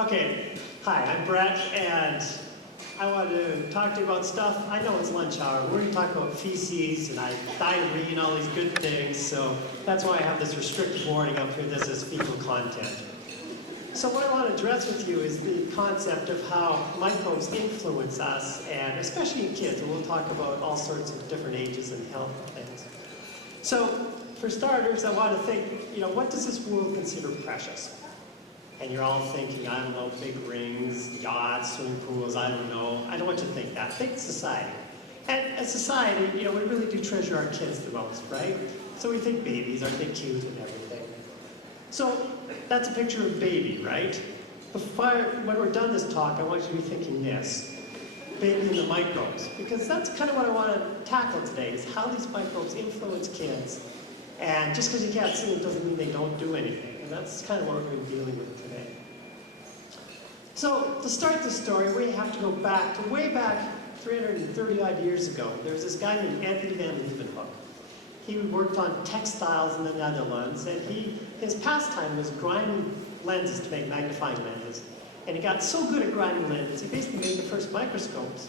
Okay, hi, I'm Brett, and I want to talk to you about stuff. I know it's lunch hour. We're going to talk about feces and diarrhea and all these good things, so that's why I have this restricted warning up here. This is fecal content. So what I want to address with you is the concept of how microbes influence us, and especially in kids, and we'll talk about all sorts of different ages and health things. So, for starters, I want to think, what does this world consider precious? And you're all thinking, I don't know, big rings, yachts, swimming pools, I don't know. I don't want you to think that. Think society. And as society, we really do treasure our kids the most, right? So we think babies, aren't they cute and everything? So that's a picture of a baby, right? When we're done this talk, I want you to be thinking this. Baby and the microbes. Because that's kind of what I want to tackle today, is how these microbes influence kids. And just because you can't see them doesn't mean they don't do anything. And that's kind of what we're going to be dealing with today. So, to start the story, we have to go back to way back 330 odd years ago. There was this guy named Anthony van Leeuwenhoek. He worked on textiles in the Netherlands, and his pastime was grinding lenses to make magnifying lenses. And he got so good at grinding lenses, he basically made the first microscopes.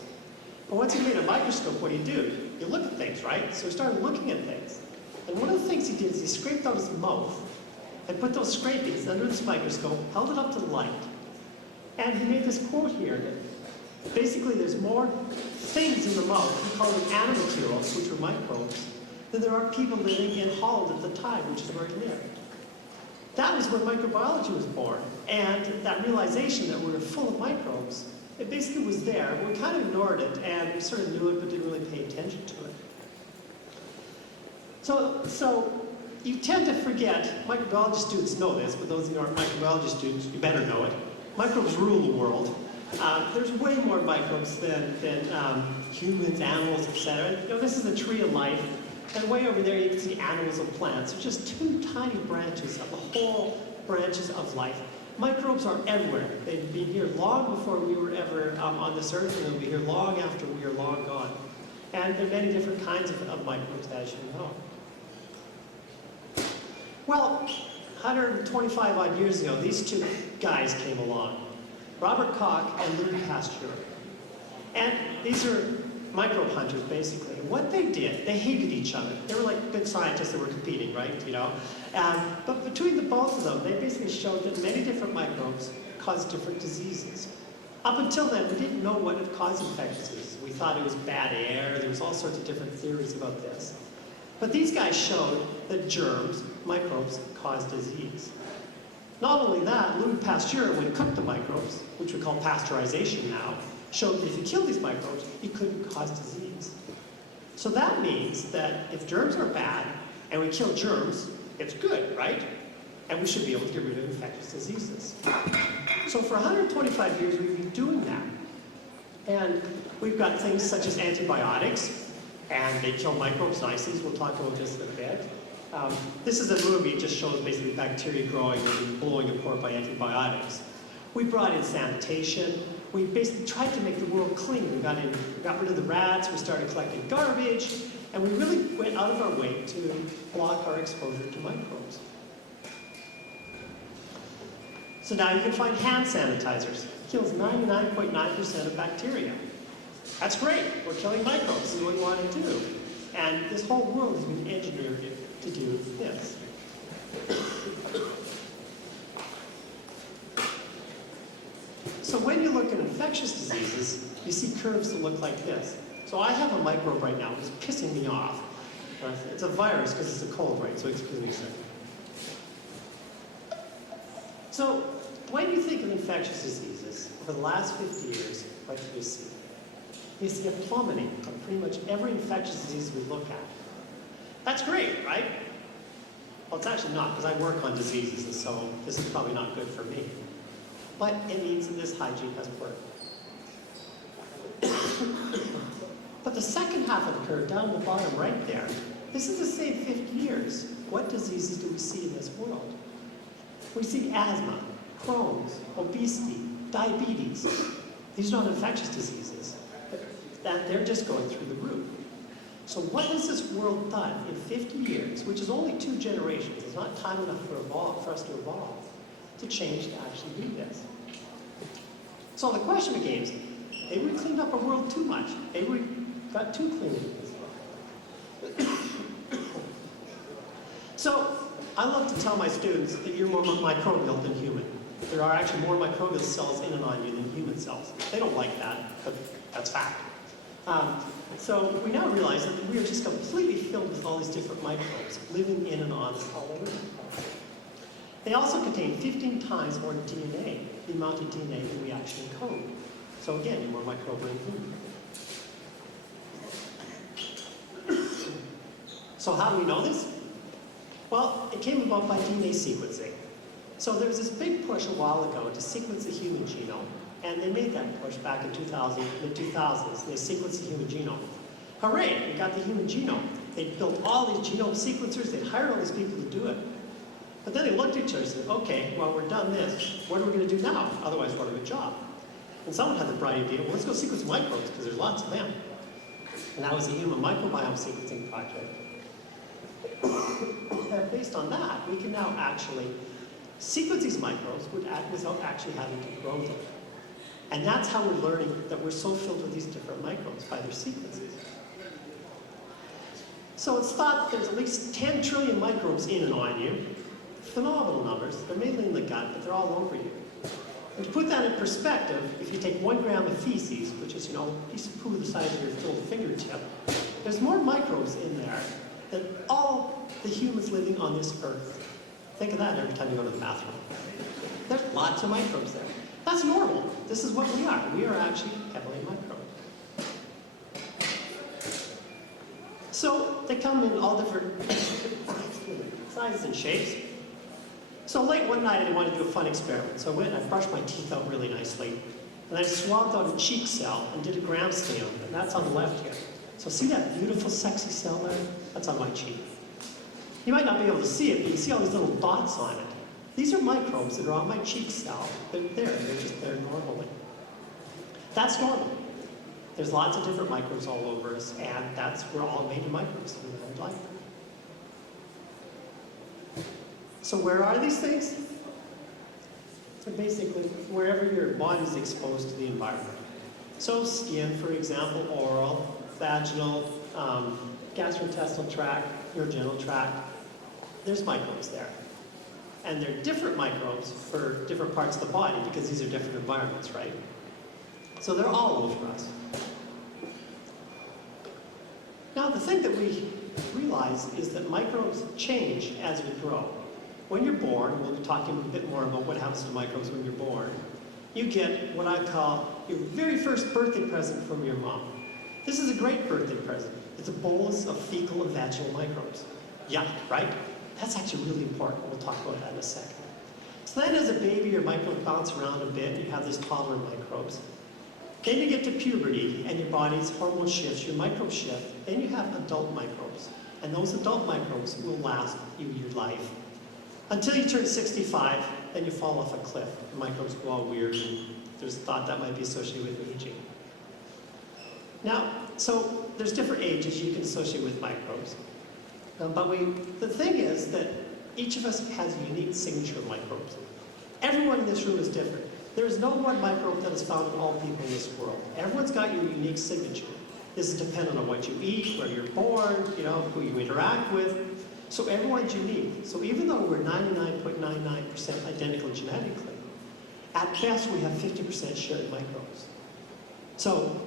But once he made a microscope, what do? You look at things, right? So he started looking at things. And one of the things he did is he scraped out his mouth and put those scrapings under this microscope, held it up to the light. And he made this quote here that basically there's more things in the mouth, we call them animalcules, which are microbes, than there are people living in Holland at the time, which is where he lived. That was where microbiology was born. And that realization that we were full of microbes, it basically was there. We kind of ignored it, and we sort of knew it, but didn't really pay attention to it. So you tend to forget, microbiology students know this, but those of you who aren't microbiology students, you better know it. Microbes rule the world. There's way more microbes than humans, animals, etc. This is the tree of life. And way over there you can see animals and plants. They're just two tiny branches of the whole branches of life. Microbes are everywhere. They've been here long before we were ever on this earth, and they'll be here long after we are long gone. And there are many different kinds of microbes, as you know. Well, 125 odd years ago, these two guys came along, Robert Koch and Louis Pasteur. And these are microbe hunters, basically. And what they did, they hated each other. They were like good scientists that were competing, right? But between the both of them, they basically showed that many different microbes cause different diseases. Up until then, we didn't know what had caused infectious diseases. We thought it was bad air. There was all sorts of different theories about this. But these guys showed that germs, microbes, cause disease. Not only that, Louis Pasteur, when he cooked the microbes, which we call pasteurization now, showed that if you kill these microbes, you couldn't cause disease. So that means that if germs are bad, and we kill germs, it's good, right? And we should be able to get rid of infectious diseases. So for 125 years, we've been doing that. And we've got things such as antibiotics, and they kill microbes nicely, so we'll talk about this in a bit. This is a movie, it just shows basically bacteria growing and blowing apart by antibiotics. We brought in sanitation. We basically tried to make the world clean. We got rid of the rats, we started collecting garbage, and we really went out of our way to block our exposure to microbes. So now you can find hand sanitizers. It kills 99.9% of bacteria. That's great. We're killing microbes. This is what we want to do. And this whole world has been engineered to do this. So when you look at infectious diseases, you see curves that look like this. So I have a microbe right now. It's pissing me off. It's a virus because it's a cold, right? So excuse me a second. So when you think of infectious diseases, over the last 50 years, what do you see? You see a plummeting of pretty much every infectious disease we look at. That's great, right? Well, it's actually not, because I work on diseases, and so this is probably not good for me. But it means that this hygiene has worked. But the second half of the curve, down the bottom right there, this is the same 50 years. What diseases do we see in this world? We see asthma, Crohn's, obesity, diabetes. These are not infectious diseases, but they're just going through the roof. So what has this world done in 50 years, which is only 2 generations, it's not time enough for us to evolve, to change to actually do this? So the question became, maybe we cleaned up our world too much. Maybe we got too clean. So I love to tell my students that you're more microbial than human. There are actually more microbial cells in and on you than human cells. They don't like that, but that's fact. So we now realize that we are just completely filled with all these different microbes living in and on us all over. They also contain 15 times more DNA, the amount of DNA that we actually encode. So again, you're more microbial than human. So how do we know this? Well, it came about by DNA sequencing. So there was this big push a while ago to sequence the human genome, and they made that push back in mid-2000s. They sequenced the human genome. Hooray, we got the human genome. They built all these genome sequencers, they hired all these people to do it. But then they looked at each other and said, okay, well, we're done this. What are we going to do now? Otherwise, what a good job. And someone had the bright idea, well, let's go sequence microbes, because there's lots of them. And that was the Human Microbiome Sequencing Project. And based on that, we can now actually sequence these microbes without actually having to grow them. And that's how we're learning that we're so filled with these different microbes, by their sequences. So it's thought there's at least 10 trillion microbes in and on you. Phenomenal numbers. They're mainly in the gut, but they're all over you. And to put that in perspective, if you take 1 gram of feces, which is, a piece of poo the size of your little fingertip, there's more microbes in there than all the humans living on this earth. Think of that every time you go to the bathroom. There's lots of microbes there. That's normal. This is what we are. We are actually heavily microbes. So they come in all different sizes and shapes. So late one night I wanted to do a fun experiment. So I went and I brushed my teeth out really nicely. And I swabbed out a cheek cell and did a gram scan. And that's on the left here. So see that beautiful, sexy cell there? That's on my cheek. You might not be able to see it, but you can see all these little dots on it. These are microbes that are on my cheek cell. They're there. They're just there normally. That's normal. There's lots of different microbes all over us, and we're all made of microbes in our life. So where are these things? They're basically wherever your body is exposed to the environment. So skin, for example, oral, vaginal, gastrointestinal tract, your genital tract. There's microbes there. And they're different microbes for different parts of the body because these are different environments, right? So they're all over us. Now, the thing that we realize is that microbes change as we grow. When you're born, we'll be talking a bit more about what happens to microbes when you're born, you get what I call your very first birthday present from your mom. This is a great birthday present. It's a bolus of fecal and vaginal microbes. Yeah, right? That's actually really important. We'll talk about that in a second. So then as a baby, your microbes bounce around a bit. You have these toddler microbes. Then you get to puberty, and your body's hormone shifts, your microbes shift. Then you have adult microbes. And those adult microbes will last you your life. Until you turn 65, then you fall off a cliff. The microbes go all weird, and there's thought that might be associated with aging. Now, so there's different ages you can associate with microbes. But the thing is that each of us has a unique signature of microbes. Everyone in this room is different. There is no one microbe that is found in all people in this world. Everyone's got your unique signature. This is dependent on what you eat, where you're born, who you interact with. So everyone's unique. So even though we're 99.99% identical genetically, at best we have 50% shared microbes. So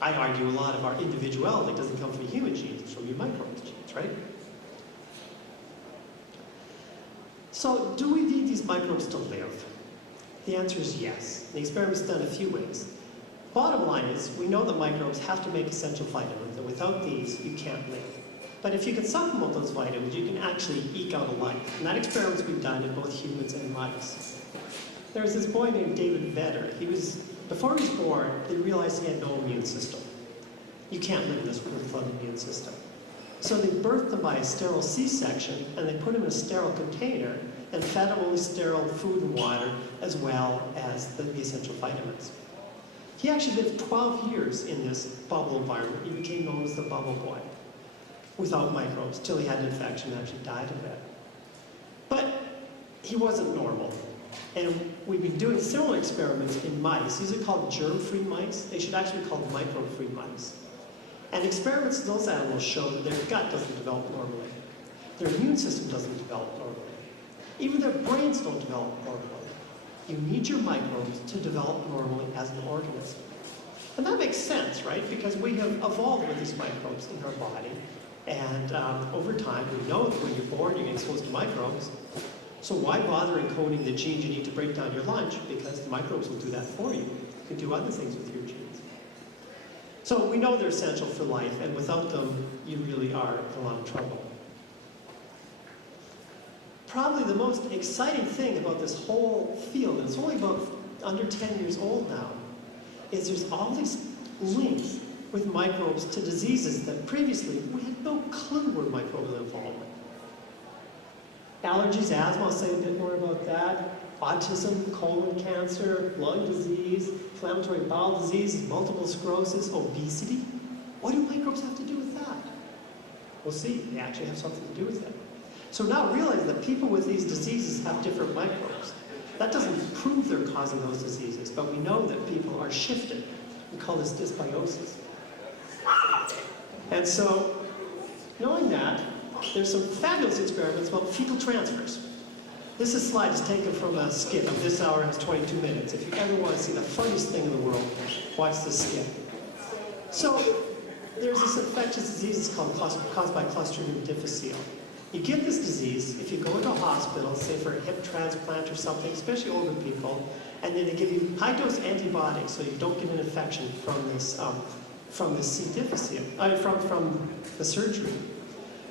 I argue a lot of our individuality doesn't come from human genes, it's from your microbes genes, right? So do we need these microbes to live? The answer is yes. The experiment's done a few ways. Bottom line is, we know that microbes have to make essential vitamins, and without these, you can't live. But if you can supplement those vitamins, you can actually eke out a life. And that experiment's been done in both humans and mice. There was this boy named David Vedder. Before he was born, they realized he had no immune system. You can't live in this world without an immune system. So they birthed him by a sterile C-section, and they put him in a sterile container and fed him only sterile food and water, as well as the essential vitamins. He actually lived 12 years in this bubble environment. He became known as the bubble boy, without microbes, till he had an infection and actually died of it. But he wasn't normal. And we've been doing similar experiments in mice. These are called germ-free mice. They should actually be called microbe-free mice. And experiments in those animals show that their gut doesn't develop normally. Their immune system doesn't develop normally. Even their brains don't develop normally. You need your microbes to develop normally as an organism. And that makes sense, right? Because we have evolved with these microbes in our body. And over time, we know that when you're born, you get exposed to microbes. So why bother encoding the genes you need to break down your lunch? Because the microbes will do that for you. You can do other things with your genes. So we know they're essential for life, and without them, you really are in a lot of trouble. Probably the most exciting thing about this whole field, and it's only about under 10 years old now, is there's all these links with microbes to diseases that previously we had no clue were microbial involvement. Allergies, asthma, I'll say a bit more about that. Autism, colon cancer, lung disease, inflammatory bowel disease, multiple sclerosis, obesity. What do microbes have to do with that? We'll see, they actually have something to do with it. So now realize that people with these diseases have different microbes. That doesn't prove they're causing those diseases, but we know that people are shifted. We call this dysbiosis. And so, knowing that, there's some fabulous experiments about fecal transfers. This slide is taken from a skit of This Hour Has 22 Minutes. If you ever want to see the funniest thing in the world, watch this skit. So, there's this infectious disease caused by Clostridium difficile. You get this disease if you go into a hospital, say for a hip transplant or something, especially older people, and then they give you high-dose antibiotics so you don't get an infection from this C. difficile, from the surgery.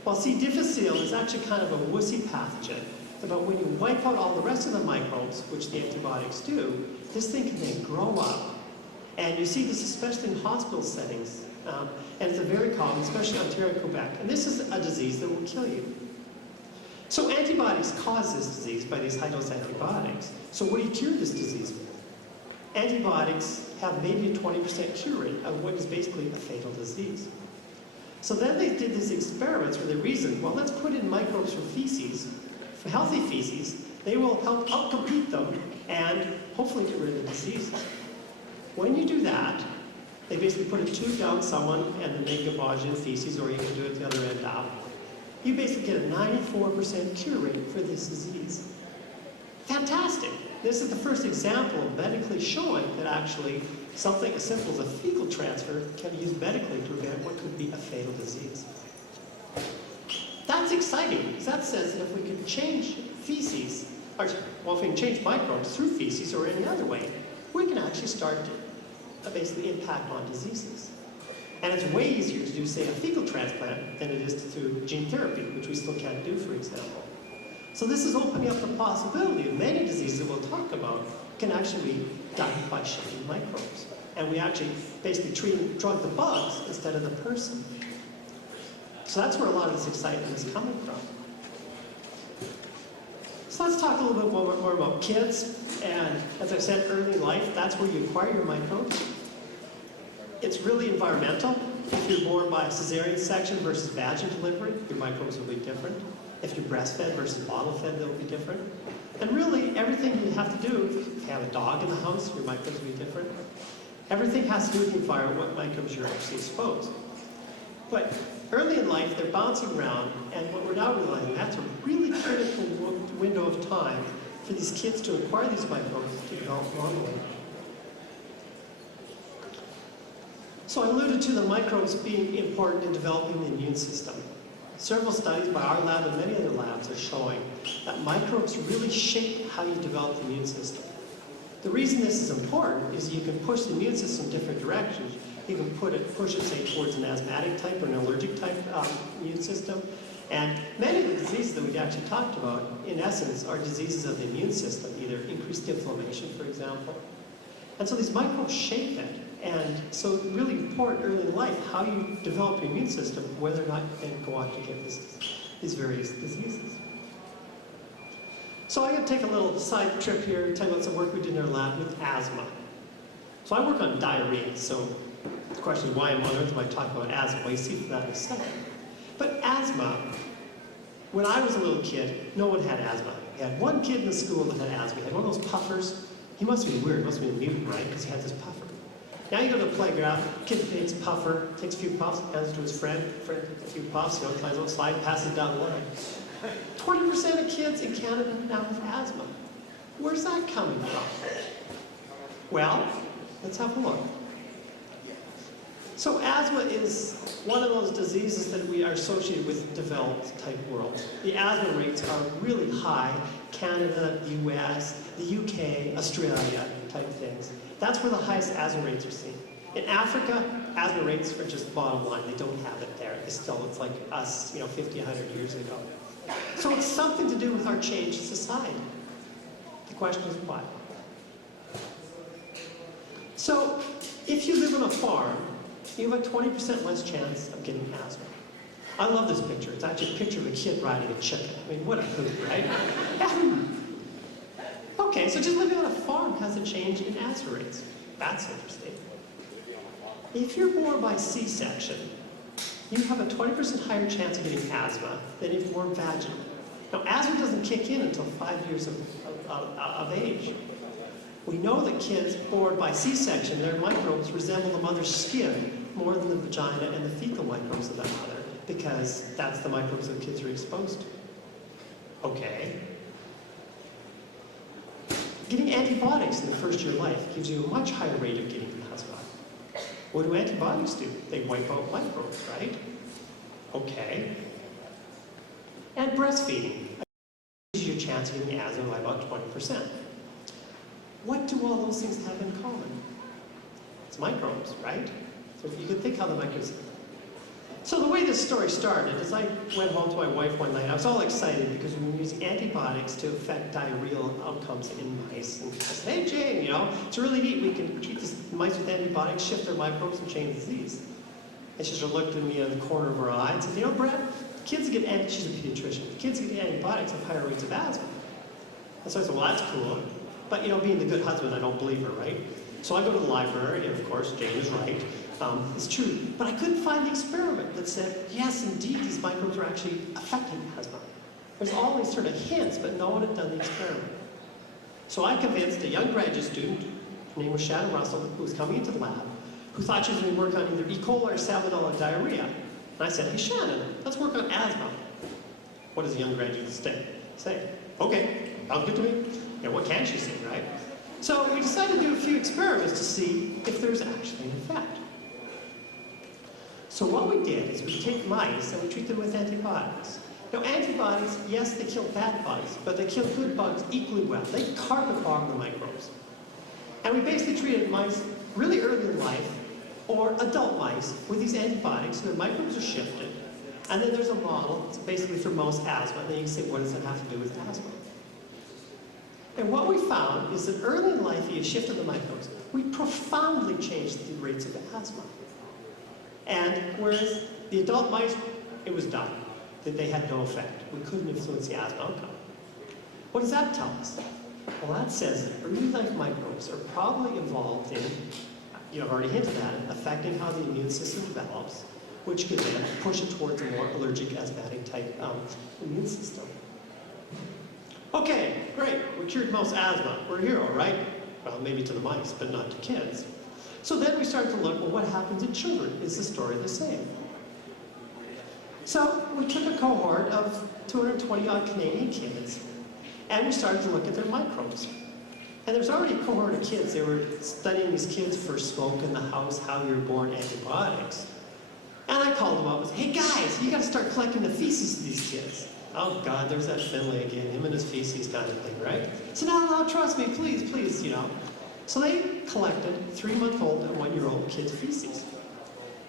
Well, C. difficile is actually kind of a wussy pathogen, but when you wipe out all the rest of the microbes, which the antibiotics do, this thing can then grow up. And you see this especially in hospital settings, and it's a very common, especially Ontario, Quebec. And this is a disease that will kill you. So antibiotics cause this disease by these high-dose antibiotics. So what do you cure this disease with? Antibiotics have maybe a 20% cure rate of what is basically a fatal disease. So then they did these experiments where they reasoned, well, let's put in microbes from feces, for healthy feces. They will help outcompete them and hopefully get rid of the diseases. When you do that, they basically put a tube down someone and then they gavage in feces, or you can do it the other end out. You basically get a 94% cure rate for this disease. Fantastic. This is the first example of medically showing that actually something as simple as a fecal transfer can be used medically to prevent what could be a fatal disease. That's exciting, because that says that if we can change feces, or well, if we can change microbes through feces or any other way, we can actually start to basically impact on diseases. And it's way easier to do, say, a fecal transplant than it is to do gene therapy, which we still can't do, for example. So this is opening up the possibility of many diseases that we'll talk about can actually be done by shifting microbes. And we actually basically drug the bugs instead of the person. So that's where a lot of this excitement is coming from. So let's talk a little bit more about kids. And as I said, early in life, that's where you acquire your microbes. It's really environmental. If you're born by a cesarean section versus vaginal delivery, your microbes will be different. If you're breastfed versus bottle-fed, they'll be different. And really, everything you have to do, if you have a dog in the house, your microbes will be different. Everything has to do with the environment, what microbes you're actually exposed. But early in life, they're bouncing around, and what we're now realizing, that's a really critical window of time for these kids to acquire these microbes to develop normally. So I alluded to the microbes being important in developing the immune system. Several studies by our lab and many other labs are showing that microbes really shape how you develop the immune system. The reason this is important is you can push the immune system in different directions. You can push it, say, towards an asthmatic type or an allergic type immune system. And many of the diseases that we've actually talked about, in essence, are diseases of the immune system, either increased inflammation, for example. And so these microbes shape it. And so it's really important early in life how you develop your immune system, whether or not you then go on to get these various diseases. So I'm going to take a little side trip here and tell you about some work we did in our lab with asthma. So I work on diarrhea, so the question is, why on earth am I talking about asthma? Well, you see that in a second. But asthma when I was a little kid, no one had asthma. We had one kid in the school that had asthma. He had one of those puffers. He must have been weird, must have been a mutant, right? Because he had this puffer. Now you go to the playground, kid takes a puffer, takes a few puffs, hands it to his friend takes a few puffs, climbs on a slide, passes down the line. 20% of kids in Canada now have asthma. Where's that coming from? Well, let's have a look. So asthma is one of those diseases that we are associated with developed type world. The asthma rates are really high. Canada, US, the UK, Australia type things. That's where the highest asthma rates are seen. In Africa, asthma rates are just bottom line. They don't have it there. It's like us, 50, 100 years ago. So it's something to do with our change in society. The question is why? So if you live on a farm, you have a 20% less chance of getting asthma. I love this picture. It's actually a picture of a kid riding a chicken. I mean, what a hoot, right? Okay, so just living on a farm has a change in asthma rates. That's interesting. If you're born by C-section, you have a 20% higher chance of getting asthma than if you're born vaginally. Now, asthma doesn't kick in until 5 years of age. We know that kids born by C-section, their microbes resemble the mother's skin more than the vagina and the fecal microbes of that mother, because that's the microbes that kids are exposed to. Okay. Getting antibiotics in the first year of life gives you a much higher rate of getting asthma. What do antibiotics do? They wipe out microbes, right? Okay. And breastfeeding increases your chance of getting asthma by about 20%. What do all those things have in common? It's microbes, right? So you can think how the microbes... So the way this story started is I went home to my wife one night. I was all excited because we were using antibiotics to affect diarrheal outcomes in mice. And I said, hey Jane, it's really neat. We can treat these mice with antibiotics, shift their microbes, and change disease. And she sort of looked at me out of the corner of her eye and said, Brett, kids that get she's a pediatrician. The kids that get antibiotics have higher rates of asthma. And so I said, well, that's cool. But being the good husband, I don't believe her, right? So I go to the library, and of course, Jane is right. It's true. But I couldn't find the experiment that said, yes, indeed, these microbes are actually affecting asthma. There's all these sort of hints, but no one had done the experiment. So I convinced a young graduate student, her name was Shannon Russell, who was coming into the lab, who thought she was going to work on either E. coli or salmonella diarrhea. And I said, hey, Shannon, let's work on asthma. What does a young graduate say? Okay, sounds good to me. What can she say, right? So we decided to do a few experiments to see if there's actually an effect. So what we did is we take mice and we treat them with antibiotics. Now antibiotics, yes, they kill bad bugs, but they kill good bugs equally well. They carpet bomb the microbes. And we basically treated mice really early in life, or adult mice, with these antibiotics, and their microbes are shifted. And then there's a model, it's basically for mouse asthma, and then you can say, what does it have to do with asthma? And what we found is that early in life, you shifted the microbes. We profoundly changed the rates of asthma. And whereas the adult mice, it was done. That they had no effect. We couldn't influence the asthma outcome. What does that tell us? Well, that says that early life microbes are probably involved in, I've already hinted at it, affecting how the immune system develops, which could then push it towards a more allergic asthmatic type immune system. Okay, great. We cured mouse asthma. We're a hero, right? Well, maybe to the mice, but not to kids. So then we started to look, well, what happens in children? Is the story the same? So we took a cohort of 220-odd Canadian kids, and we started to look at their microbes. And there's already a cohort of kids. They were studying these kids for smoke in the house, how you're born, antibiotics. And I called them up and said, hey guys, you got to start collecting the feces of these kids. Oh God, there's that Findlay again, him and his feces kind of thing, right? So no, trust me, please, So they collected 3-month-old and 1-year-old kids' feces.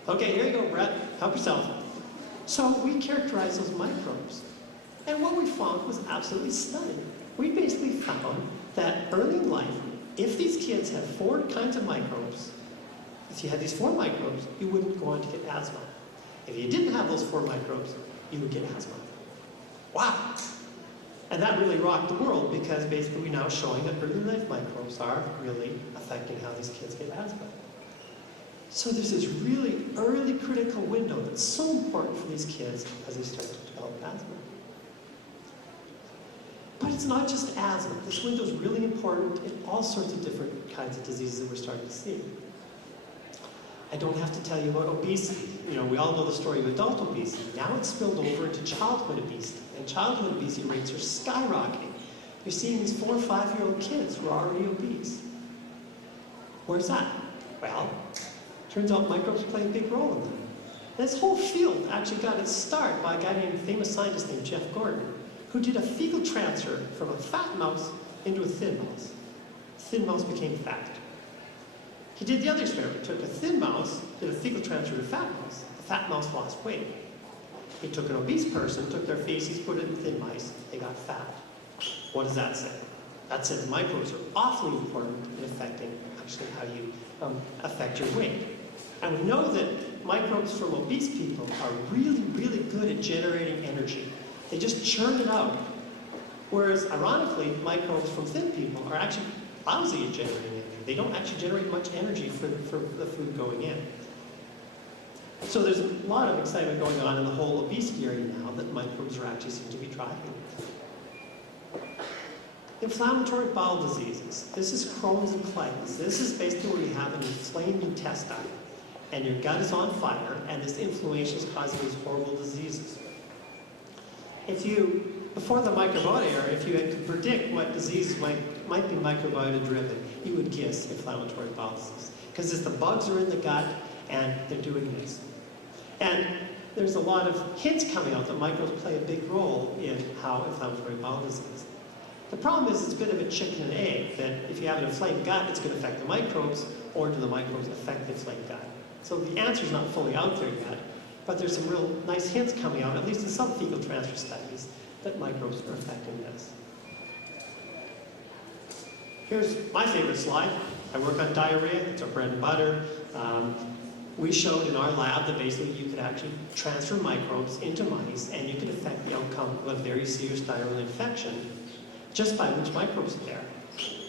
Okay, here you go, Brett, help yourself. So we characterized those microbes. And what we found was absolutely stunning. We basically found that early in life, if these kids had 4 kinds of microbes, if you had these 4 microbes, you wouldn't go on to get asthma. If you didn't have those 4 microbes, you would get asthma. Wow! And that really rocked the world because basically we're now showing that early life microbes are really affecting how these kids get asthma. So there's this really early critical window that's so important for these kids as they start to develop asthma. But it's not just asthma. This window is really important in all sorts of different kinds of diseases that we're starting to see. I don't have to tell you about obesity. We all know the story of adult obesity. Now it's spilled over into childhood obesity. And childhood obesity rates are skyrocketing. You're seeing these 4 or 5-year-old kids who are already obese. Where's that? Well, turns out microbes play a big role in that. This whole field actually got its start by a guy named, famous scientist named Jeff Gordon, who did a fecal transfer from a fat mouse into a thin mouse. Thin mouse became fat. He did the other experiment. Took a thin mouse, did a fecal transfer to a fat mouse. The fat mouse lost weight. He took an obese person, took their feces, put it in thin mice, they got fat. What does that say? That says microbes are awfully important in affecting actually how you affect your weight. And we know that microbes from obese people are really, really good at generating energy. They just churn it out. Whereas, ironically, microbes from thin people are actually lousy at generating energy. They don't actually generate much energy for the food going in. So there's a lot of excitement going on in the whole obesity area now that microbes are actually seem to be driving. Inflammatory bowel diseases. This is Crohn's and colitis. This is basically where you have an inflamed intestine and your gut is on fire and this inflammation is causing these horrible diseases. Before the microbiota era, if you had to predict what diseases might be microbiota driven, you would guess inflammatory bowel disease. Because as the bugs are in the gut and they're doing this. And there's a lot of hints coming out that microbes play a big role in how inflammatory bowel disease. The problem is it's a bit of a chicken and egg, that if you have an inflamed gut, it's going to affect the microbes, or do the microbes affect the inflamed gut? So the answer's not fully out there yet, but there's some real nice hints coming out, at least in some fecal transfer studies, that microbes are affecting this. Here's my favorite slide. I work on diarrhea, it's our bread and butter. We showed in our lab that basically you could actually transfer microbes into mice and you could affect the outcome of a very serious diarrheal infection just by which microbes are there.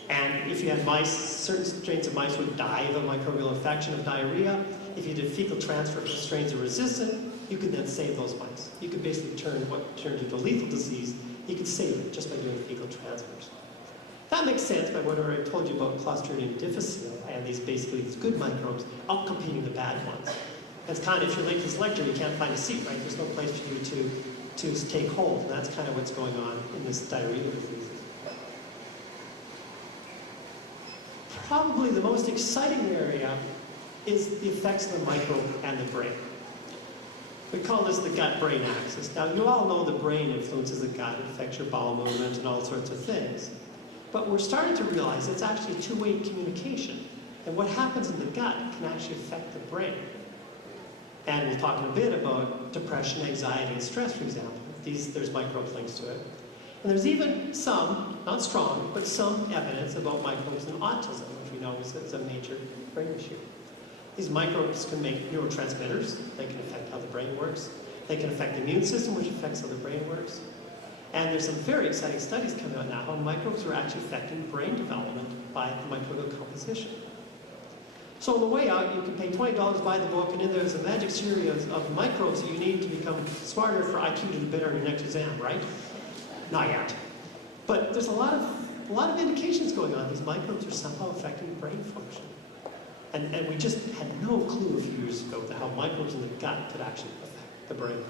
And if you had mice, certain strains of mice would die of a microbial infection of diarrhea. If you did fecal transfer for strains are resistant, you could then save those mice. You could basically turn what turned into lethal disease, you could save it just by doing fecal transfers. That makes sense by what I already told you about Clostridium difficile and these good microbes outcompeting the bad ones. It's kind of, if you're late to this lecture, you can't find a seat, right? There's no place for you to take hold. And that's kind of what's going on in this diarrhea disease. Probably the most exciting area is the effects of the microbe and the brain. We call this the gut-brain axis. Now, you all know the brain influences the gut, it affects your bowel movement and all sorts of things. But we're starting to realize it's actually a two-way communication. And what happens in the gut can actually affect the brain. And we'll talk in a bit about depression, anxiety, and stress, for example. There's microbes links to it. And there's even some, not strong, but some evidence about microbes in autism, which we know is a major brain issue. These microbes can make neurotransmitters. They can affect how the brain works. They can affect the immune system, which affects how the brain works. And there's some very exciting studies coming out now how microbes are actually affecting brain development by the microbial composition. So on the way out, you can pay $20, buy the book, and in there's a magic series of microbes that you need to become smarter for IQ to do better on your next exam, right? Not yet. But there's a lot of indications going on. These microbes are somehow affecting brain function. And we just had no clue a few years ago how microbes in the gut could actually affect the brain.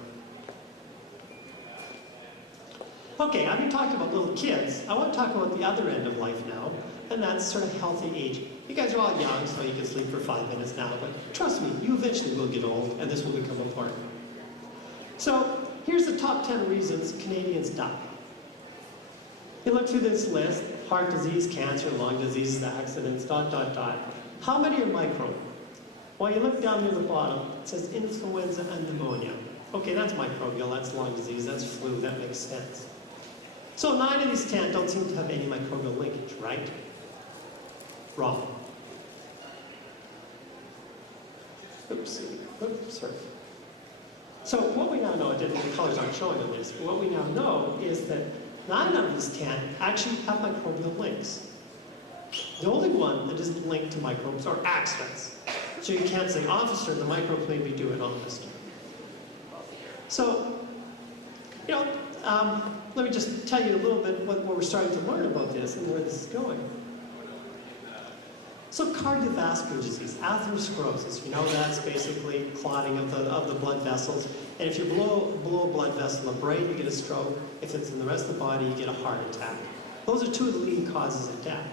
Okay, I've been talking about little kids. I want to talk about the other end of life now, and that's sort of healthy aging. You guys are all young, so you can sleep for 5 minutes now, but trust me, you eventually will get old, and this will become important. So, here's the top 10 reasons Canadians die. You look through this list: heart disease, cancer, lung disease, accidents, ... How many are microbe? Well, you look down near the bottom, it says influenza and pneumonia. Okay, that's microbial, that's lung disease, that's flu, that makes sense. So 9 of these 10 don't seem to have any microbial linkage, right? Wrong. Oops, sorry. So what we now know, the colors aren't showing on this, but what we now know is that 9 out of these 10 actually have microbial links. The only one that isn't linked to microbes are accidents. So you can't say, officer, the microbes may be doing all this. So, let me just tell you a little bit what we're starting to learn about this and where this is going. So cardiovascular disease, atherosclerosis, you know that's basically clotting of the blood vessels. And if you blow a blood vessel in the brain, you get a stroke. If it's in the rest of the body, you get a heart attack. Those are two of the leading causes of death.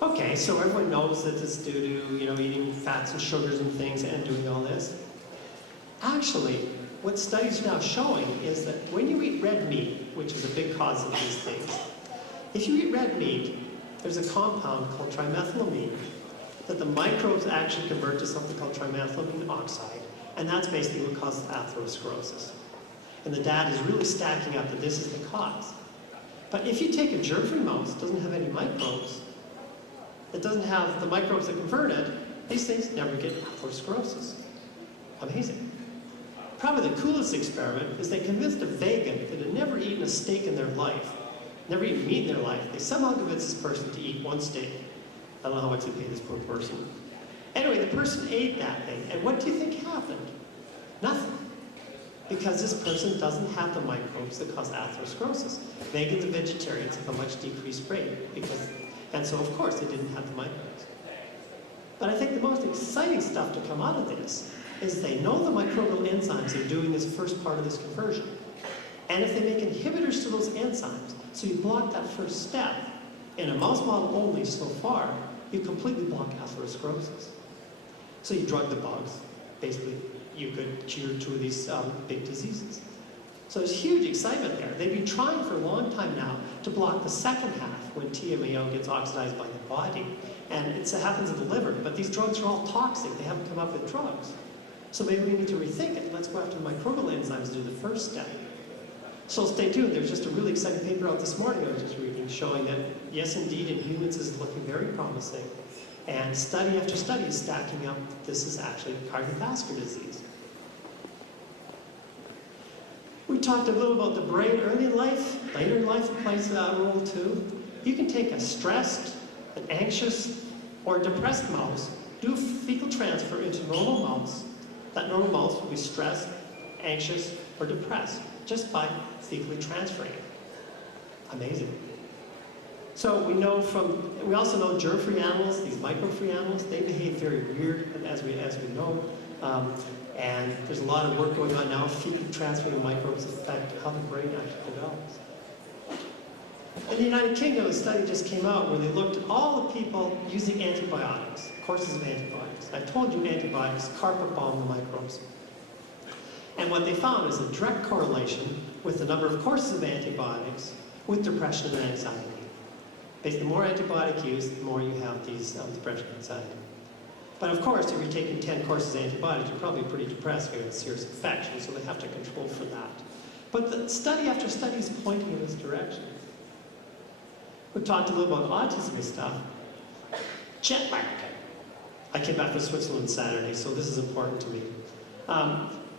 Okay, so everyone knows that it's due to, you know, eating fats and sugars and things and doing all this. Actually, what studies are now showing is that when you eat red meat, which is a big cause of these things, if you eat red meat, there's a compound called trimethylamine that the microbes actually convert to something called trimethylamine oxide, and that's basically what causes atherosclerosis. And the data is really stacking up that this is the cause. But if you take a germ-free mouse, doesn't have any microbes, it doesn't have the microbes that convert it, these things never get atherosclerosis. Amazing. Probably the coolest experiment is they convinced a vegan that had never eaten a steak in their life, never eaten meat in their life. They somehow convinced this person to eat one steak. I don't know how much they paid this poor person. Anyway, the person ate that thing, and what do you think happened? Nothing. Because this person doesn't have the microbes that cause atherosclerosis. Vegans and vegetarians have a much decreased rate, and so of course they didn't have the microbes. But I think the most exciting stuff to come out of this is they know the microbial enzymes are doing this first part of this conversion. And if they make inhibitors to those enzymes, so you block that first step, in a mouse model only so far, you completely block atherosclerosis. So you drug the bugs. Basically, you could cure two of these big diseases. So there's huge excitement there. They've been trying for a long time now to block the second half when TMAO gets oxidized by the body. And it happens in the liver, but these drugs are all toxic. They haven't come up with drugs. So maybe we need to rethink it. Let's go after the microbial enzymes to do the first step. So stay tuned. There's just a really exciting paper out this morning I was just reading showing that, yes, indeed, in humans this is looking very promising. And study after study is stacking up that this is actually cardiovascular disease. We talked a little about the brain early in life. Later in life, it plays a role too. You can take a stressed, an anxious, or a depressed mouse, do a fecal transfer into a normal mouse. That normal mouse will be stressed, anxious, or depressed just by fecally transferring it. Amazing. So we also know germ-free animals, these micro-free animals, they behave very weird, as we know. And there's a lot of work going on now, fecal transferring microbes affect how the brain actually develops. In the United Kingdom, a study just came out where they looked at all the people using antibiotics, courses of antibiotics. I told you antibiotics carpet bomb the microbes. And what they found is a direct correlation with the number of courses of antibiotics with depression and anxiety. Basically, the more antibiotic use, the more you have these depression and anxiety. But of course, if you're taking 10 courses of antibiotics, you're probably pretty depressed, you have a serious infection, so they have to control for that. But the study after study is pointing in this direction. We talked a little about autism and stuff. Jet lag. I came back from Switzerland Saturday, so this is important to me.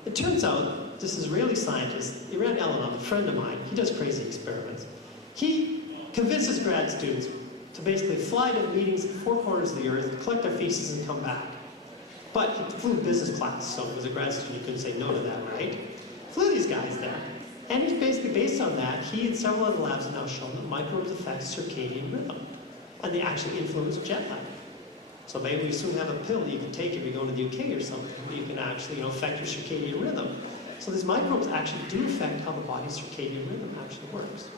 It turns out, this Israeli scientist, Iran Elanov, a friend of mine, he does crazy experiments. He convinces grad students to basically fly to meetings at four corners of the earth, collect their feces, and come back. But he flew business class, so as a grad student, you couldn't say no to that, right? Flew these guys there. And he's basically, based on that, he and several other labs have now shown that microbes affect circadian rhythm. And they actually influence jet lag. So maybe we soon have a pill that you can take if you go to the UK or something, where you can actually affect your circadian rhythm. So these microbes actually do affect how the body's circadian rhythm actually works.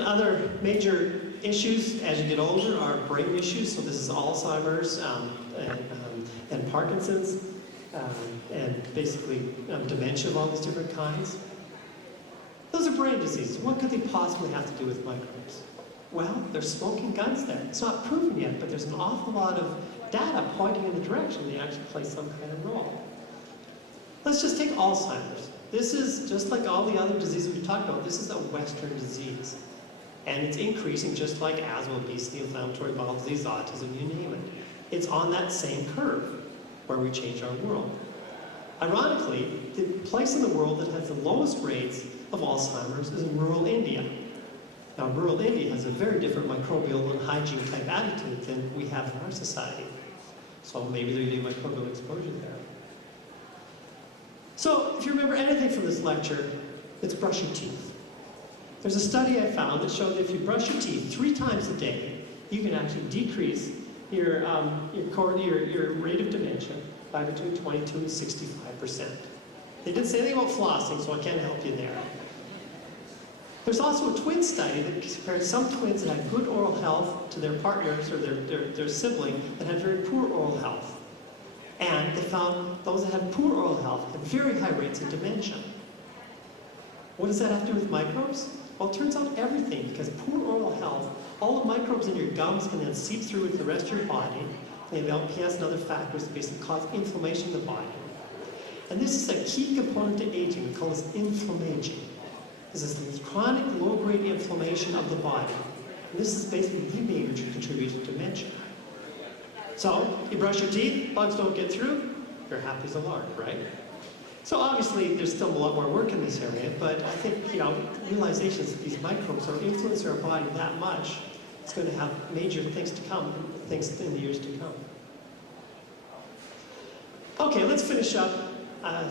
Other major issues as you get older are brain issues. So this is Alzheimer's and Parkinson's, and basically dementia of all these different kinds. Those are brain diseases. What could they possibly have to do with microbes? Well, there's smoking guns there. It's not proven yet, but there's an awful lot of data pointing in the direction they actually play some kind of role. Let's just take Alzheimer's. This is, just like all the other diseases we talked about, this is a Western disease. And it's increasing just like asthma, obesity, inflammatory bowel disease, autism, you name it. It's on that same curve where we change our world. Ironically, the place in the world that has the lowest rates of Alzheimer's is in rural India. Now, rural India has a very different microbial and hygiene type attitude than we have in our society. So maybe there's a microbial exposure there. So if you remember anything from this lecture, it's brush your teeth. There's a study I found that showed that if you brush your teeth 3 times a day, you can actually decrease your rate of dementia by between 22 and 65%. They didn't say anything about flossing, so I can't help you there. There's also a twin study that compared some twins that had good oral health to their partners or their sibling that had very poor oral health. And they found those that had poor oral health had very high rates of dementia. What does that have to do with microbes? Well, it turns out everything, because poor oral health, all the microbes in your gums can then seep through into the rest of your body. They have LPS and other factors that basically cause inflammation in the body. And this is a key component to aging. We call this inflammation. This is this chronic low-grade inflammation of the body. And this is basically the major contributor to dementia. So, you brush your teeth, bugs don't get through, you're happy as a lark, right? So obviously, there's still a lot more work in this area, but I think, realizations that these microbes are influencing our body that much, it's going to have major things to come, things in the years to come. Okay, let's finish up.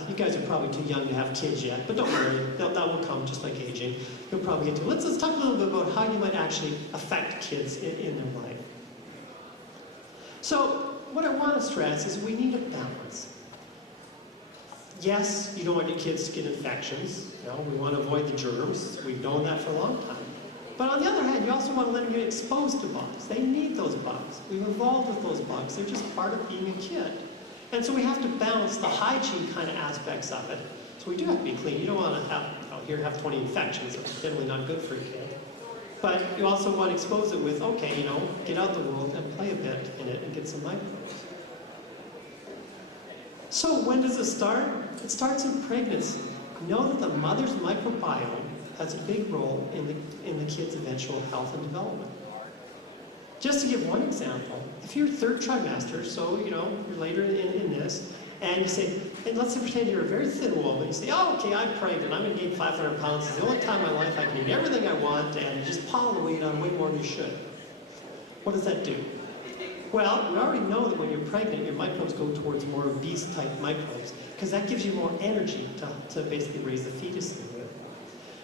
You guys are probably too young to have kids yet, but don't worry, that will come just like aging. You'll probably get to. Let's talk a little bit about how you might actually affect kids in their life. So, what I want to stress is we need a balance. Yes, you don't want your kids to get infections. We want to avoid the germs. We've known that for a long time. But on the other hand, you also want to let them get exposed to bugs. They need those bugs. We've evolved with those bugs. They're just part of being a kid. And so we have to balance the hygiene kind of aspects of it. So we do have to be clean. You don't want to have 20 infections. It's generally not good for a kid. But you also want to expose it with, okay, get out in the world and play a bit in it and get some microbes. So when does it start? It starts in pregnancy. Know that the mother's microbiome has a big role in the kid's eventual health and development. Just to give one example, if you're 3rd trimester, so you're later in this, and you say, and let's pretend you're a very thin woman, you say, oh, okay, I'm pregnant, I'm going to gain 500 pounds, it's the only time in my life I can eat everything I want, and you just pile the weight on way more than you should. What does that do? Well, we already know that when you're pregnant, your microbes go towards more obese-type microbes, because that gives you more energy to basically raise the fetus in you.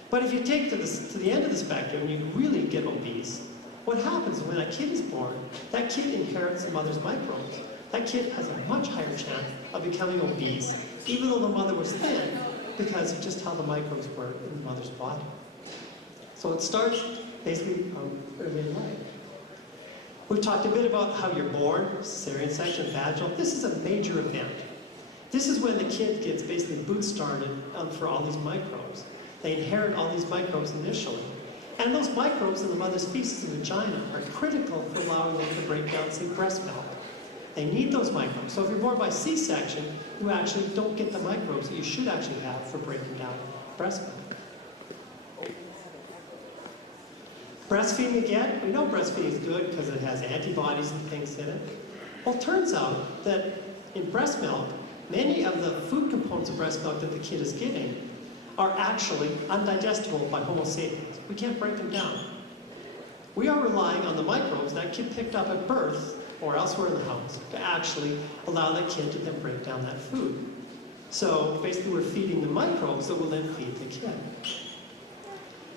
But if you take to the end of the spectrum, and you really get obese, what happens when a kid is born, that kid inherits the mother's microbes. That kid has a much higher chance of becoming obese, even though the mother was thin, because of just how the microbes work in the mother's body. So it starts basically early in life. We've talked a bit about how you're born, cesarean section, vaginal. This is a major event. This is when the kid gets basically boot-started for all these microbes. They inherit all these microbes initially. And those microbes in the mother's feces and vagina are critical for allowing them to break down, say, breast milk. They need those microbes. So if you're born by C-section, you actually don't get the microbes that you should actually have for breaking down breast milk. Breastfeeding again, we know breastfeeding is good because it has antibodies and things in it. Well, it turns out that in breast milk, many of the food components of breast milk that the kid is getting are actually undigestible by Homo sapiens. We can't break them down. We are relying on the microbes that kid picked up at birth or elsewhere in the house to actually allow that kid to then break down that food. So basically we're feeding the microbes that will then feed the kid.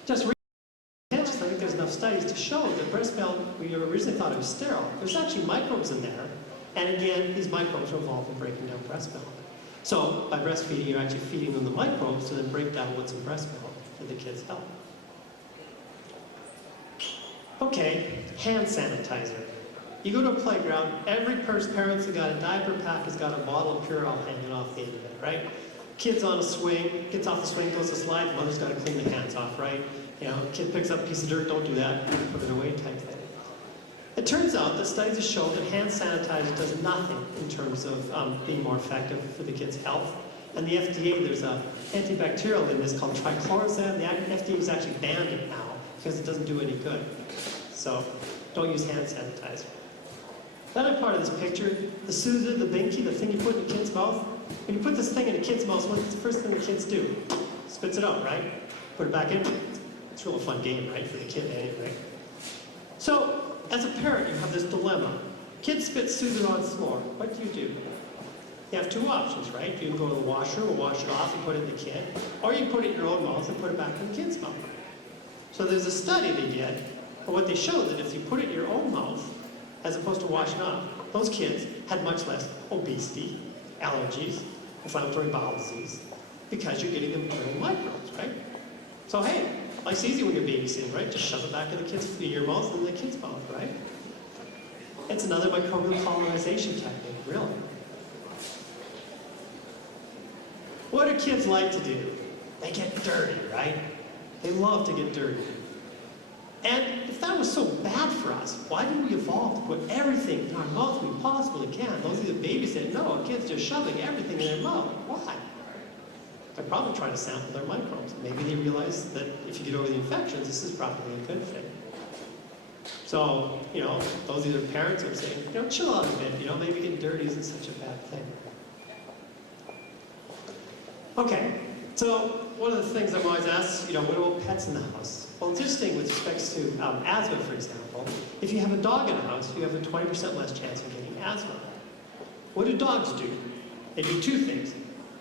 Just I think there's enough studies to show that breast milk, we originally thought it was sterile. There's actually microbes in there. And again, these microbes are involved in breaking down breast milk. So by breastfeeding, you're actually feeding them the microbes to then break down what's in breast milk for the kid's health. Okay, hand sanitizer. You go to a playground, every parent's got a diaper pack has got a bottle of Purell hanging off the end of it, right? Kid's on a swing, gets off the swing, goes to slide, the mother's got to clean the hands off, right? Kid picks up a piece of dirt, don't do that, put it away type thing. It turns out that studies have shown that hand sanitizer does nothing in terms of being more effective for the kid's health. And the FDA, there's an antibacterial in this called triclorazane. The FDA has actually banned it now because it doesn't do any good. So don't use hand sanitizer. The other part of this picture, the soother, the binky, the thing you put in a kid's mouth. When you put this thing in a kid's mouth, what's the first thing the kids do? Spits it out, right? Put it back in. It's a real fun game, right, for the kid anyway. So, as a parent, you have this dilemma. Kid spits soother on the floor. What do? You have two options, right? You can go to the washroom and wash it off and put it in the kid, or you can put it in your own mouth and put it back in the kid's mouth. So there's a study they did, and what they showed that if you put it in your own mouth, as opposed to washing off, those kids had much less obesity, allergies, inflammatory bowel disease, because you're getting them little microbes, right? So hey, life's easy when you're babysitting, right? Just shove it back in your mouth and the kid's mouth, right? It's another microbial colonization technique, really. What do kids like to do? They get dirty, right? They love to get dirty. And if that was so bad for us, why did we evolve to put everything in our mouth we possibly can? Those are the babies that know a kid's just shoving everything in their mouth. Why? They're probably trying to sample their microbes. Maybe they realize that if you get over the infections, this is probably a good thing. So, those are the parents are saying, chill out a bit, maybe getting dirty isn't such a bad thing. Okay, so one of the things I'm always asked, what about pets in the house? Well, it's interesting with respects to asthma, for example. If you have a dog in the house, you have a 20% less chance of getting asthma. What do dogs do? They do two things.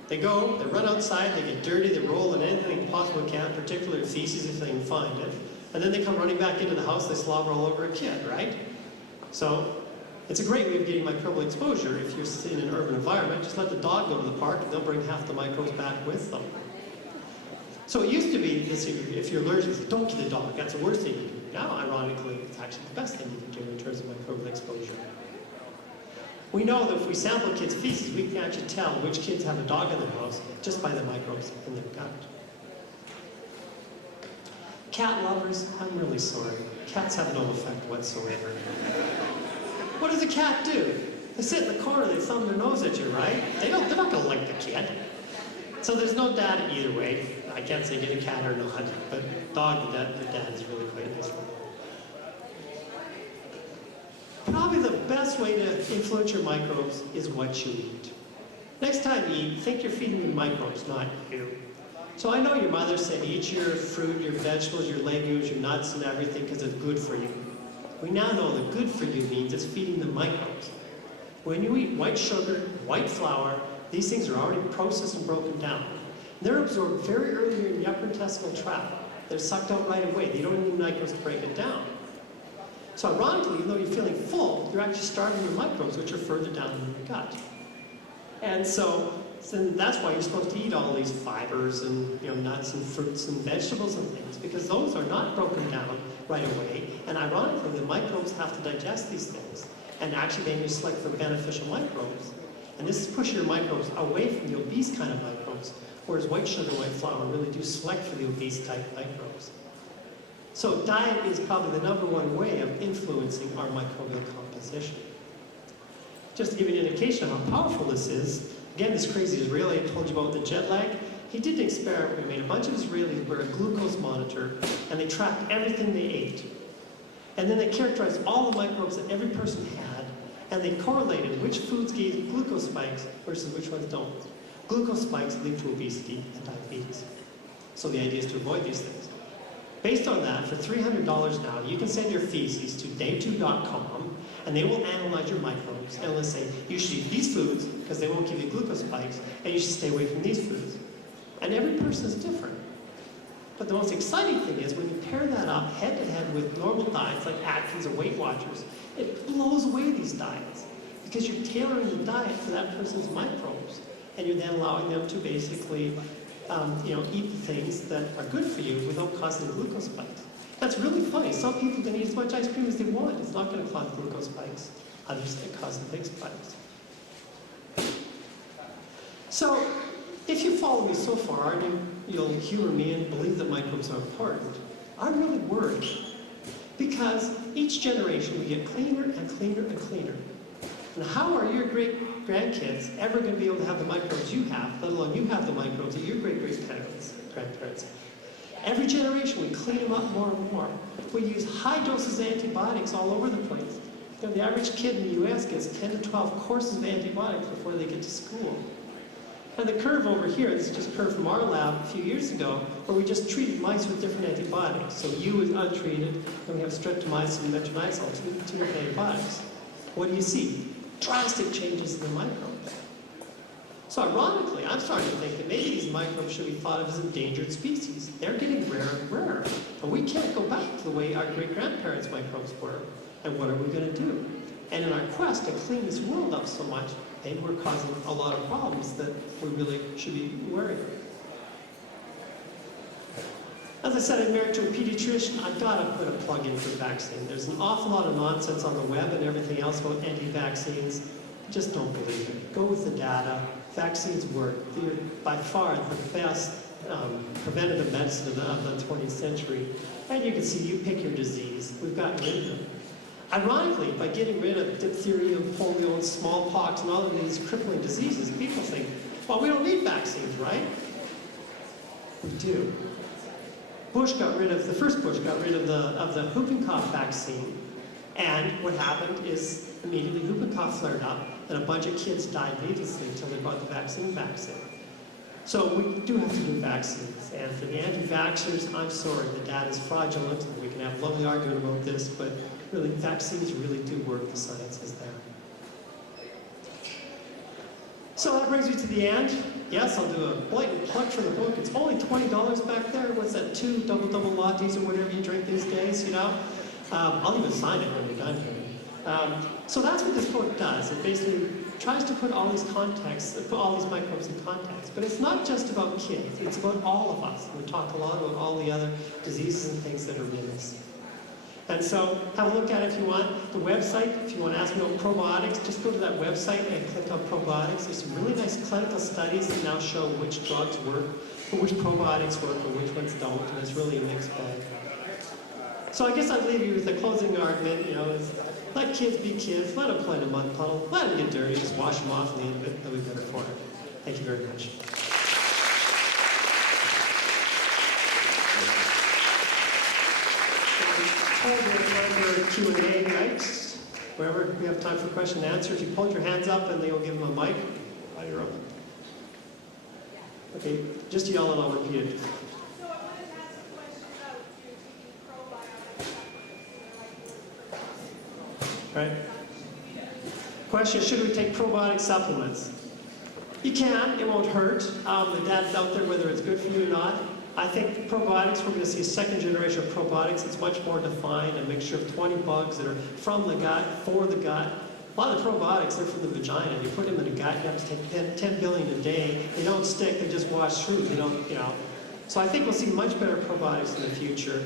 They go, they run outside, they get dirty, they roll in anything they possibly can, particularly feces if they can find it. And then they come running back into the house, they slobber all over a kid, right? So it's a great way of getting microbial exposure. If you're in an urban environment, just let the dog go to the park and they'll bring half the microbes back with them. So it used to be this, if you're allergic, don't get the dog, that's the worst thing you can do. Now, ironically, it's actually the best thing you can do in terms of microbial exposure. We know that if we sample kids' feces, we can actually tell which kids have a dog in their house just by the microbes in their gut. Cat lovers, I'm really sorry. Cats have no effect whatsoever. What does a cat do? They sit in the corner, they thumb their nose at you, right? They're not gonna like the kid. So there's no data either way. I can't say get a cat or not, but dog, the dad is really quite miserable. Probably the best way to influence your microbes is what you eat. Next time you eat, think you're feeding your microbes, not you. So I know your mother said eat your fruit, your vegetables, your legumes, your nuts and everything because it's good for you. We now know that good for you means it's feeding the microbes. When you eat white sugar, white flour, these things are already processed and broken down. They're absorbed very early in the upper intestinal tract. They're sucked out right away. They don't need microbes to break it down. So ironically, even though you're feeling full, you're actually starving your microbes, which are further down in your gut. And so that's why you're supposed to eat all these fibers and nuts and fruits and vegetables and things, because those are not broken down right away. And ironically, the microbes have to digest these things. And actually, then you select for beneficial microbes. And this is pushing your microbes away from the obese kind of microbes, whereas white sugar, white flour really do select for the obese type microbes. So diet is probably the #1 way of influencing our microbial composition. Just to give you an indication of how powerful this is, again, this crazy Israeli I told you about the jet lag, he did an experiment. We made a bunch of Israelis wear a glucose monitor, and they tracked everything they ate. And then they characterized all the microbes that every person had, and they correlated which foods gave glucose spikes versus which ones don't. Glucose spikes lead to obesity and diabetes. So the idea is to avoid these things. Based on that, for $300 now, you can send your feces to day2.com, and they will analyze your microbes, and they'll say, you should eat these foods, because they won't give you glucose spikes, and you should stay away from these foods. And every person is different. But the most exciting thing is when you pair that up head-to-head with normal diets like Atkins or Weight Watchers, it blows away these diets, because you're tailoring the diet for that person's microbes, and you're then allowing them to basically eat the things that are good for you without causing glucose spikes. That's really funny. Some people can eat as much ice cream as they want. It's not going to cause glucose spikes. Others, it causes big spikes. So, if you follow me so far, and you'll humor me and believe that microbes are important, I'm really worried. Because each generation we get cleaner and cleaner and cleaner. And how are your great-grandkids ever going to be able to have the microbes you have, let alone you have the microbes that your great-great-grandparents have? Every generation we clean them up more and more. We use high doses of antibiotics all over the place. The average kid in the US gets 10 to 12 courses of antibiotics before they get to school. And the curve over here, this is just a curve from our lab a few years ago, where we just treated mice with different antibiotics. So U is untreated, and we have streptomycin and metronidazole, two different antibiotics. What do you see? Drastic changes in the microbes. So ironically, I'm starting to think that maybe these microbes should be thought of as endangered species. They're getting rarer and rarer. And we can't go back to the way our great-grandparents' microbes were. And what are we going to do? And in our quest to clean this world up so much, maybe we're causing a lot of problems that we really should be worried about. As I said, I'm married to a pediatrician. I've got to put a plug in for vaccine. There's an awful lot of nonsense on the web and everything else about anti-vaccines. Just don't believe it. Go with the data. Vaccines work. They're by far the best preventative medicine of the 20th century. And you can see, you pick your disease. We've gotten rid of them. Ironically, by getting rid of diphtheria, polio, and smallpox, and all of these crippling diseases, people think, well, we don't need vaccines, right? We do. The first Bush got rid of the whooping cough vaccine, and what happened is immediately whooping cough flared up, and a bunch of kids died needlessly until they brought the vaccine back. So we do have to do vaccines, and for the anti-vaxxers, I'm sorry, the data is fraudulent, and we can have a lovely argument about this, but really, vaccines really do work, the science is there. So that brings me to the end. Yes, I'll do a blatant plug for the book. It's only $20 back there. What's that, 2 double lattes or whatever you drink these days, you know? I'll even sign it when we're done here. So that's what this book does. It basically tries to put all these put all these microbes in context. But it's not just about kids. It's about all of us. We talk a lot about all the other diseases and things that are in us. And so have a look at it if you want. The website, if you want to ask me about probiotics, just go to that website and click on probiotics. There's some really nice clinical studies that now show which drugs work, or which probiotics work, or which ones don't, and it's really a mixed bag. So I guess I'd leave you with a closing argument, you know, is let kids be kids, let them play in a mud puddle, let them get dirty, just wash them off and the end of it, they'll be better for it. Thank you very much. Q&A next. Wherever we have time for question and answer, if you hold your hands up and they will give them a mic. You're up. Okay, just yell and I'll repeat it. So I wanted to ask a question about you taking probiotic supplements. Right. Question, should we take probiotic supplements? You can, it won't hurt. The data's out there whether it's good for you or not. I think probiotics, we're going to see a second generation of probiotics. It's much more defined, a mixture of 20 bugs that are from the gut, for the gut. A lot of the probiotics, they're from the vagina. You put them in the gut, you have to take 10 billion a day. They don't stick, they just wash through. They don't, you know. So I think we'll see much better probiotics in the future.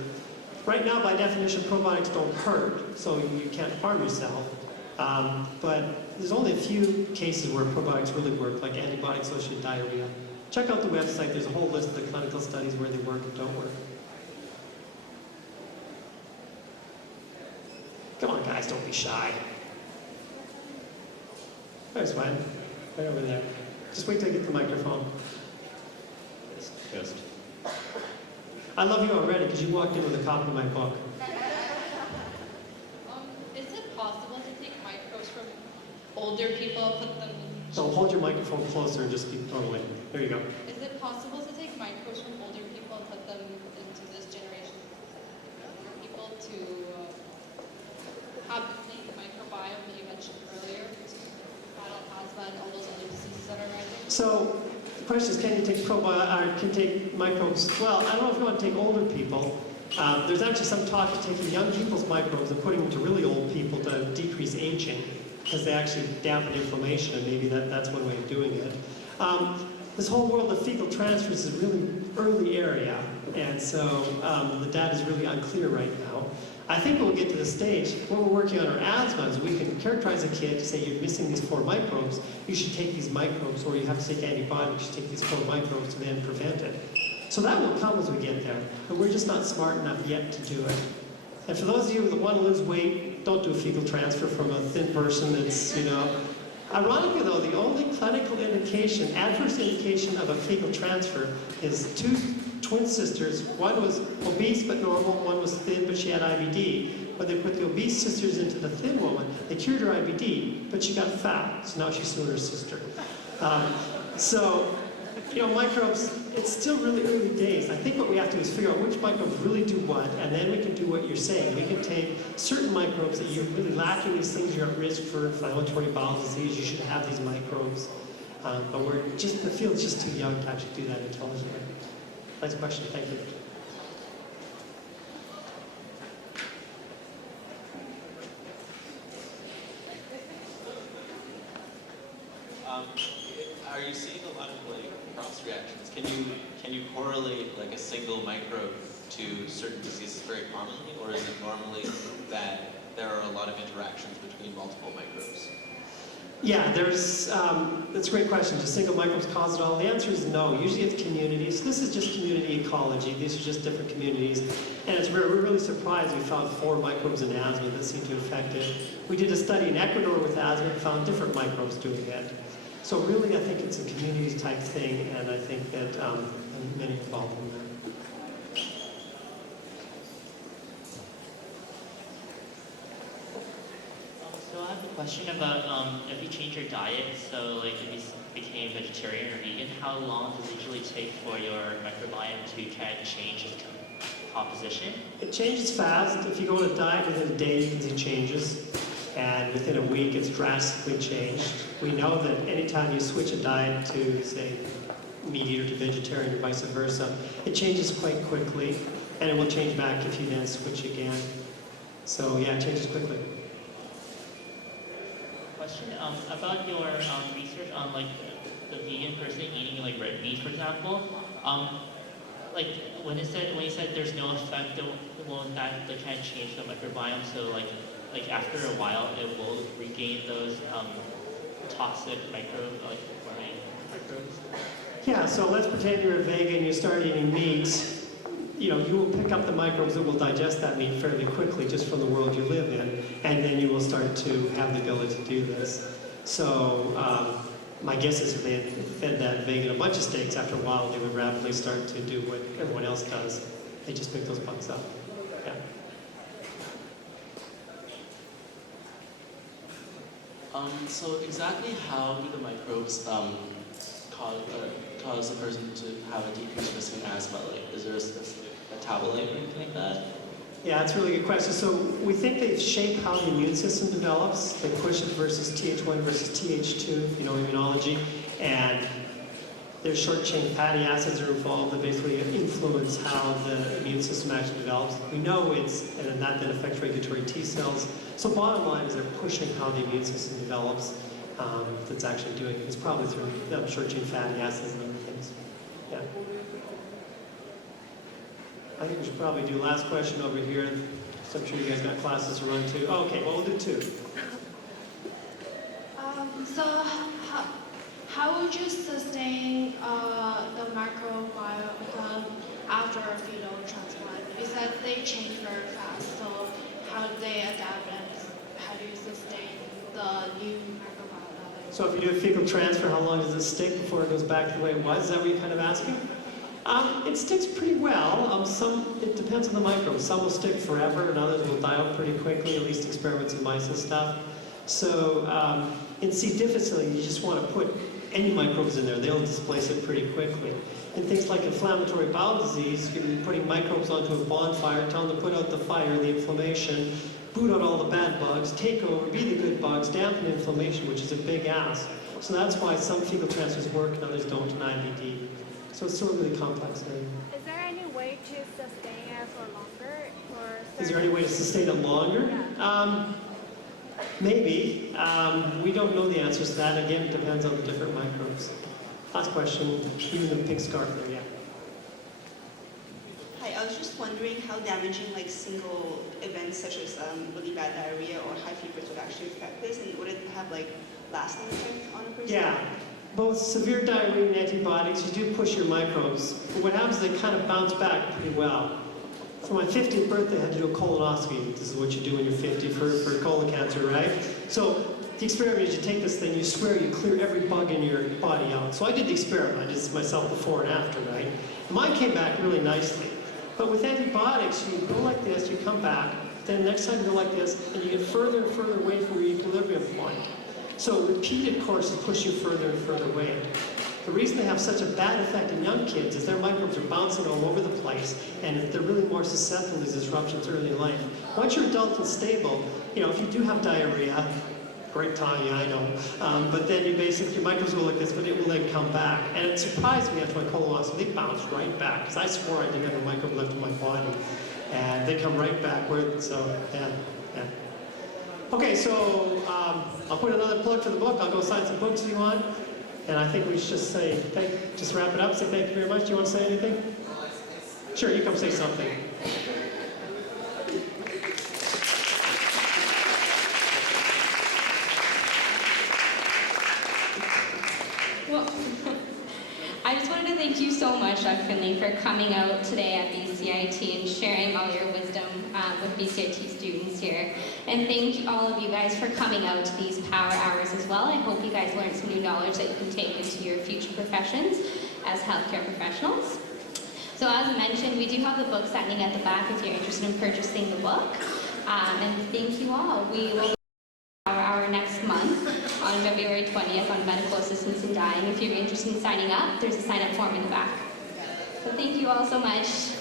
Right now, by definition, probiotics don't hurt, so you can't harm yourself. But there's only a few cases where probiotics really work, like antibiotic-associated diarrhea. Check out the website. There's a whole list of the clinical studies where they work and don't work. Come on, guys, don't be shy. There's one, right over there. Just wait till I get the microphone. Just. I love you already because you walked in with a copy of my book. Is it possible to take microbes from older people, put them in... So hold your microphone closer and just keep going away. There you go. Is it possible to take microbes from older people and put them into this generation of people to have the same microbiome that you mentioned earlier, to battle asthma and all those other diseases that are rising? So the question is, can you take microbes? Well, I don't know if you want to take older people. There's actually some talk of taking young people's microbes and putting them to really old people to decrease aging, because they actually dampen inflammation, and maybe that's one way of doing it. This whole world of fecal transfers is a really early area, and so the data is really unclear right now. I think we'll get to the stage when we're working on our asthma is we can characterize a kid to say you're missing these 4 microbes, you should take these microbes, or you have to take antibiotics, you should take these 4 microbes to then prevent it. So that will come as we get there, but we're just not smart enough yet to do it. And for those of you that want to lose weight, don't do a fecal transfer from a thin person that's, you know. Ironically though, the only clinical indication, adverse indication of a fecal transfer is 2 twin sisters. One was obese but normal, one was thin but she had IBD. When they put the obese sisters into the thin woman, they cured her IBD, but she got fat, so now she's suing her sister. So, you know, microbes, it's still really early days. I think what we have to do is figure out which microbes really do what, and then we can do what you're saying. We can take certain microbes that you're really lacking these things, you're at risk for inflammatory bowel disease, you should have these microbes. But the field's just too young to actually do that intelligently. Next question, thank you. Are you seeing a lot of cross reactions? Can you correlate a single microbe to certain diseases very commonly, or is it normally that there are a lot of interactions between multiple microbes? Yeah, that's a great question. Do single microbes cause it all? The answer is no. Usually it's communities. This is just community ecology. These are just different communities. And it's rare. We're really surprised we found 4 microbes in asthma that seem to affect it. We did a study in Ecuador with asthma and found different microbes doing it. So really, I think it's a community type thing, and I think that many involved in that. So I have a question about if you change your diet, so if you became vegetarian or vegan, how long does it usually take for your microbiome to kind of change its composition? It changes fast. If you go on a diet, within a day you can see changes. And within a week, it's drastically changed. We know that anytime you switch a diet to, say, meat eater to vegetarian or vice versa, it changes quite quickly, and it will change back if you then switch again. So yeah, it changes quickly. Question about your research on the vegan person eating red meat, for example. When you said there's no effect, won't that kind of change the microbiome? So after a while, it will regain those toxic microbes. Yeah, so let's pretend you're a vegan, you start eating meat. You will pick up the microbes that will digest that meat fairly quickly just from the world you live in, and then you will start to have the ability to do this. So my guess is if they had fed that vegan a bunch of steaks, after a while they would rapidly start to do what everyone else does. They just pick those bugs up. Yeah. So exactly how do the microbes cause a person to have a decreased risk in asthma? Is there a specific metabolite or anything like that? Yeah, that's a really good question. So we think they shape how the immune system develops. They push it versus Th1 versus Th2, if you know immunology. And there's short-chain fatty acids are involved that basically influence how the immune system actually develops. We know and that then affects regulatory T cells. So bottom line is they're pushing how the immune system develops. That's actually doing it. It's probably through short-chain fatty acids and other things. Yeah. I think we should probably do last question over here. So I'm sure you guys got classes to run too. Oh, okay, well, we'll do 2. So how would you sustain the microbiome after a fetal transplant? You said they change very fast, so how do they adapt and how do you sustain the new microbiome? So if you do a fecal transfer, how long does it stick before it goes back to the way it was? Is that what you're kind of asking? It sticks pretty well. It depends on the microbes. Some will stick forever, and others will die out pretty quickly, at least experiments in mice and stuff. So in C. difficile, you just want to put any microbes in there. They'll displace it pretty quickly. In things like inflammatory bowel disease, you're putting microbes onto a bonfire, tell them to put out the fire, the inflammation, boot out all the bad bugs, take over, be the good bugs, dampen inflammation, which is a big ask. So that's why some fecal transfers work and others don't in IBD. So it's still a really complex thing. Is there any way to sustain it for longer? Is there any way to sustain it longer? Yeah. Maybe. We don't know the answers to that. Again, it depends on the different microbes. Last question, even the pink scarf there, yeah. Hi, I was just wondering how damaging single events such as really bad diarrhea or high fevers would actually affect this, and would it have lasting effect on a person? Yeah. Both severe diarrhea and antibiotics, you do push your microbes. But what happens is they kind of bounce back pretty well. For my 50th birthday, I had to do a colonoscopy. This is what you do when you're 50 for colon cancer, right? So the experiment is you take this thing, you swear you clear every bug in your body out. So I did the experiment. I did this myself before and after, right? Mine came back really nicely. But with antibiotics, you go like this, you come back, then next time you go like this, and you get further and further away from your equilibrium point. So repeated courses push you further and further away. The reason they have such a bad effect in young kids is their microbes are bouncing all over the place, and they're really more susceptible to these disruptions early in life. Once you're adult and stable, if you do have diarrhea, Great Tanya, I know. But then you basically, your microbes go like this, but it will then come back. And it surprised me after my colonoscopy, they bounced right back, because I swore I didn't have a microbe left in my body. And they come right back, so, yeah. Okay, so I'll put another plug for the book. I'll go sign some books if you want. And I think we should just say, just wrap it up, say thank you very much. Do you want to say anything? Sure, you come say something. Well, I just wanted to thank you so much, Dr. Findlay, for coming out today at BCIT and sharing all your wisdom with BCIT students here. And thank all of you guys for coming out to these power hours as well. I hope you guys learned some new knowledge that you can take into your future professions as healthcare professionals. So as mentioned, we do have the book standing at the back if you're interested in purchasing the book. And thank you all. We will our next month on February 20th on medical assistance in dying. If you're interested in signing up, there's a sign-up form in the back. So thank you all so much.